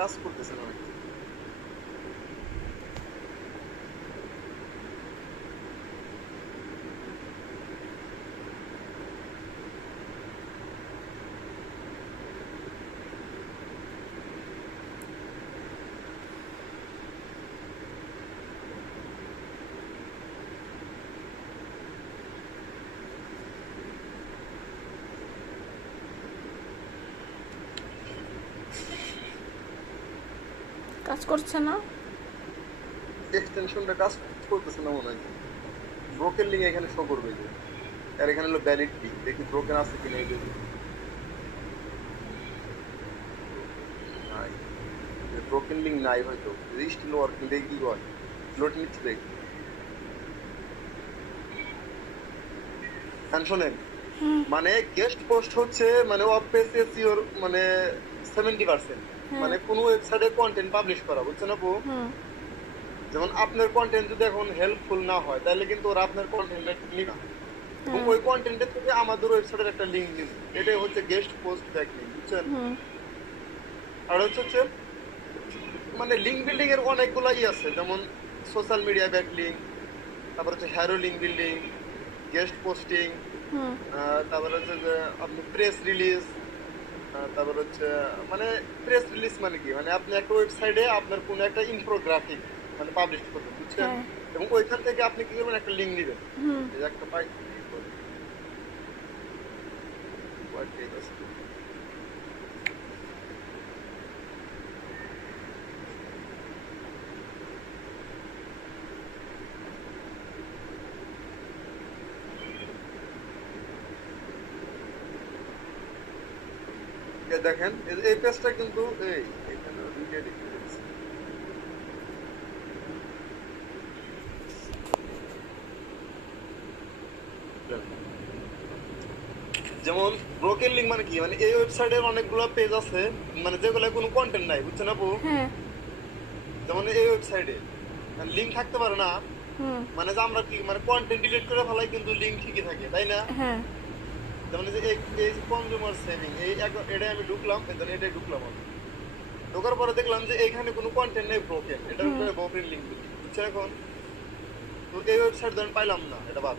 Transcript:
কাজ করতেছে না নাকি? কাজ করছে না। এক্সটেনশনটা কাজ করতেছে না মনে হয়। ব্রোকেন লিঙ্ক এখানে শো করবে যে, আর এখানে হলো ভ্যালিড লিঙ্ক, দেখি ব্রোকেন আছে কিনা এই যে। নাই, ব্রোকেন লিঙ্ক নাই হয়তো, স্টিল ওয়ার্কিং, দেখি কি হয়। লোড নিচ্ছে দেখি। হ্যাঁ শোনেন, মানে গেস্ট পোস্ট হচ্ছে মানে ওয়েব পেজ এসইওর মানে 70%, হ্যাঁ। মানে কোন ওয়েবসাইটে কন্টেন্ট পাবলিশ করা, বুঝছেন আপু? হুম। যেমন আপনার কন্টেন্ট যদি এখন হেল্পফুল না হয় তাহলে কিন্তু ওরা আপনার কন্টেন্টটা নিবে না, এবং হ্যাঁ। ওই কন্টেন্টের থেকে আমাদের ওয়েবসাইটের একটা লিঙ্ক দিবে। এটাই হচ্ছে গেস্ট পোস্ট ব্যাকলিঙ্ক, বুঝছেন? হুম। আর হচ্ছে মানে লিঙ্ক বিল্ডিং এর অনেকগুলো আছে, যেমন সোশ্যাল মিডিয়া ব্যাকলিঙ্ক, তারপর হচ্ছে HARO link building, guest posting, হুম। তারপর হচ্ছে যে আপনি প্রেস রিলিজ, তারপর হচ্ছে মানে প্রেস রিলিজ মানে কি, মানে আপনি একটা ওয়েবসাইটে আপনার কোনো একটা ইনফোগ্রাফিক মানে পাবলিশ করবেন, বুঝছেন? হ্যাঁ। এবং ওইখান থেকে আপনি কি করবেন, একটা লিঙ্ক নেবেন। হুম। এই যে একটা পাই ঠিক আছে। দেখেন এই পেজটা কিন্তু এই এখানে ভিডিও লিখে দিয়েছি। যেমন ব্রোকেন লিঙ্ক মানে কি, মানে এই ওয়েবসাইটের অনেকগুলো পেজ আছে মানে যেগুলো কোনো কন্টেন্ট নাই, বুঝছেন আপু? হ্যাঁ। যেমন এই ওয়েবসাইটে লিঙ্ক থাকতে পারে না, হুম। মানে যে আমরা কি মানে কন্টেন্ট ডিলিট করে ফেলাই কিন্তু লিঙ্ক ঠিকই থাকে, তাই না? হ্যাঁ। যেমন এই যে এই কনজিউমার সেভিং, এই এটা আমি ঢুকলাম, এটাই ঢুকলাম আমি। ঢোকার পরে দেখলাম যে এখানে কোনো কন্টেন্ট নেই, ব্রোকেন, এটার উপরে ব্রোকেন লিঙ্ক, বুঝছেন? এখন তো এই ওয়েবসাইট ধরেন পাইলাম না, এটা বাদ।